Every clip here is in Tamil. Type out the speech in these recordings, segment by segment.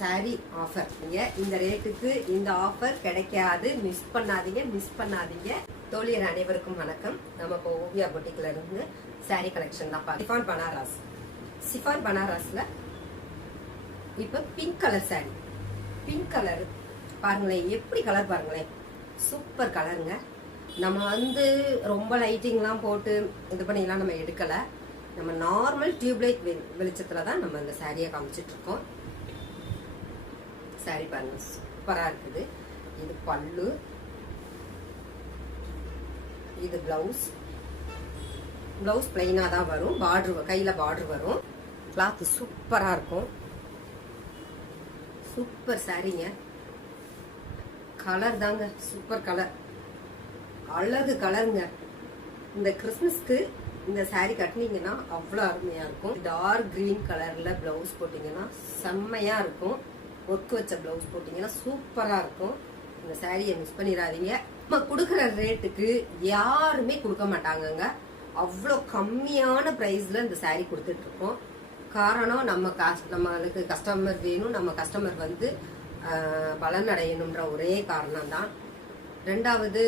Sorry offer. இந்த ரேட்டுக்கு இந்த ஆஃபர் கிடைக்காது. மிஸ் பண்ணாதீங்க. தோழியர் அனைவருக்கும் வணக்கம். நம்ம இப்போ ஓவியா பொட்டிக்ல இருந்து சாரி கலெக்ஷன் தான் பார்க்கலாம். சிஃபான் பனாரஸ்ல இப்ப pink colour sorry. Pink colour பாருங்களேன், எப்படி கலர் பாருங்களேன், சூப்பர் கலருங்க. நம்ம ரொம்ப லைட்டிங்லாம் போட்டு இது பண்ணிலாம் நம்ம எடுக்கல. நம்ம நார்மல் டியூப்லைட் வெளிச்சத்துல தான் நம்ம இந்த சாரியை காமிச்சிட்டு இருக்கோம். சாரி பாருங்க, சூப்பரா இருக்குது. இது பல்லு, இது பிளவுஸ் பிளைனா தான் வரும். பார்டர், கையில பார்டர் வரும். கிளாத் சூப்பரா இருக்கும். சூப்பர் சாரிங்க. கலர் தாங்க சூப்பர் கலர், அழகு கலருங்க. இந்த கிறிஸ்மஸ்க்கு இந்த சாரி கட்டினீங்கன்னா அவ்வளோ அருமையா இருக்கும். டார்க் கிரீன் கலர்ல பிளவுஸ் போட்டீங்கன்னா செம்மையா இருக்கும். ஒர்க் வச்ச பிளவுஸ் போட்டீங்கன்னா சூப்பரா இருக்கும். இந்த சாரியை மிஸ் பண்ணிடாதீங்க. நம்ம கொடுக்குற ரேட்டுக்கு யாருமே கொடுக்க மாட்டாங்கங்க. அவ்வளோ கம்மியான பிரைஸ்ல இந்த சாரி கொடுத்துட்டு இருக்கோம். காரணம் நம்மளுக்கு கஸ்டமர் வேணும். நம்ம கஸ்டமர் பலன் அடையணும்ன்ற ஒரே காரணம் தான். ரெண்டாவது,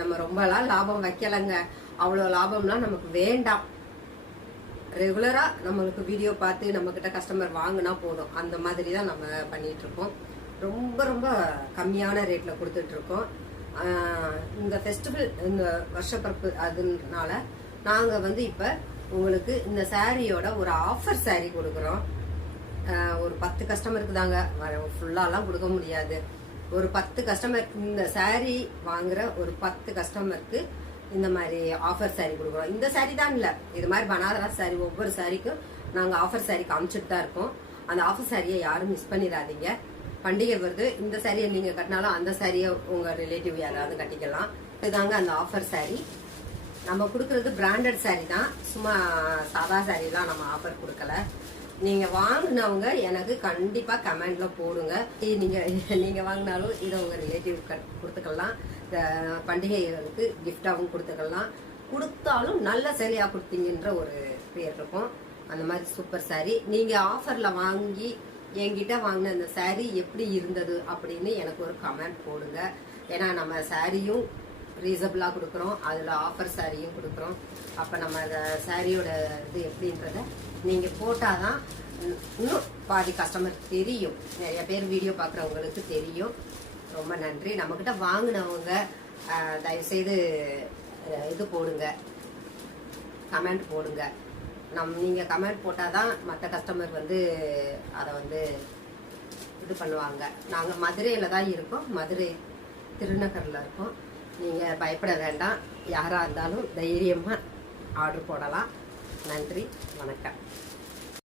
நம்ம ரொம்பலாம் லாபம் வைக்கலங்க. அவ்வளோ லாபம்லாம் நமக்கு வேண்டாம். ரெகுலரா நம்மளுக்கு வீடியோ பார்த்து நம்ம கிட்ட கஸ்டமர் வாங்கினா போதும். அந்த மாதிரி தான் நம்ம பண்ணிட்டு இருக்கோம். ரொம்ப ரொம்ப கம்மியான ரேட்ல கொடுத்துட்டு இருக்கோம். இந்த ஃபெஸ்டிவல், இந்த வருஷப்பிறப்பு, அதனால நாங்க இப்ப உங்களுக்கு இந்த சாரியோட ஒரு ஆஃபர் சாரி கொடுக்குறோம். ஒரு 10 கஸ்டமருக்கு தாங்க, ஃபுல்லாலாம் கொடுக்க முடியாது. ஒரு 10 கஸ்டமர், இந்த சாரி வாங்குற ஒரு 10 கஸ்டமருக்கு இந்த மாதிரி ஆஃபர் சாரி கொடுக்குறோம். இந்த சாரி தான் இல்ல, இது மாதிரி பனாரஸ் சாரி ஒவ்வொரு சாரிக்கும் நாங்க ஆஃபர் சாரி காமிச்சிட்டு தான் இருக்கோம். அந்த ஆஃபர் சாரியை யாரும் மிஸ் பண்ணிடாதீங்க. பண்டிகை வருது. இந்த சாரியை நீங்க கட்டினாலும் அந்த சாரியை உங்க ரிலேட்டிவ் யாராவது கட்டிக்கலாம். இதுதாங்க அந்த ஆஃபர் சாரி. நம்ம கொடுக்கறது பிராண்டட் சாரி தான். சும்மா சாதா சாரிலாம் நம்ம ஆஃபர் கொடுக்கல. நீங்க வாங்கினவங்க எனக்கு கண்டிப்பா கமெண்ட்ல போடுங்க. நீங்க வாங்கினாலும் இதை உங்க ரிலேட்டிவ் கொடுத்துக்கலாம். பண்டிகைகளுக்கு கிஃப்டாவும் கொடுத்துக்கலாம். கொடுத்தாலும் நல்ல சரியா கொடுத்தீங்கன்ற ஒரு பேர் இருக்கும். அந்த மாதிரி சூப்பர் சாரி. நீங்க ஆஃபர்ல வாங்கி என்கிட்ட வாங்கின அந்த சாரி எப்படி இருந்தது அப்படின்னு எனக்கு ஒரு கமெண்ட் போடுங்க. ஏன்னா நம்ம சாரியும் ரீசனபிளா கொடுக்குறோம், அதுல ஆஃபர் சாரியும் கொடுக்குறோம். அப்ப நம்ம சாரியோட இது எப்படின்றத நீங்க போட்டாதான் இன்னும் பாதி கஸ்டமர் தெரியும். நிறைய பேர் வீடியோ பாக்குறவங்களுக்கு தெரியும். ரொம்ப நன்றி. நம்ம கிட்ட வாங்கினவங்க தயவு செய்து இது போடுங்க, கமெண்ட் போடுங்க. நீங்க கமெண்ட் போட்டாதான் மற்ற கஸ்டமர் அதை இது பண்ணுவாங்க. நாங்க மதுரையில தான் இருக்கோம். மதுரை திருநகர்ல இருக்கோம். நீங்க பயப்பட வேண்டாம். யாரா இருந்தாலும் தைரியமா ஆர்டர் போடலாம். நன்றி, வணக்கம்.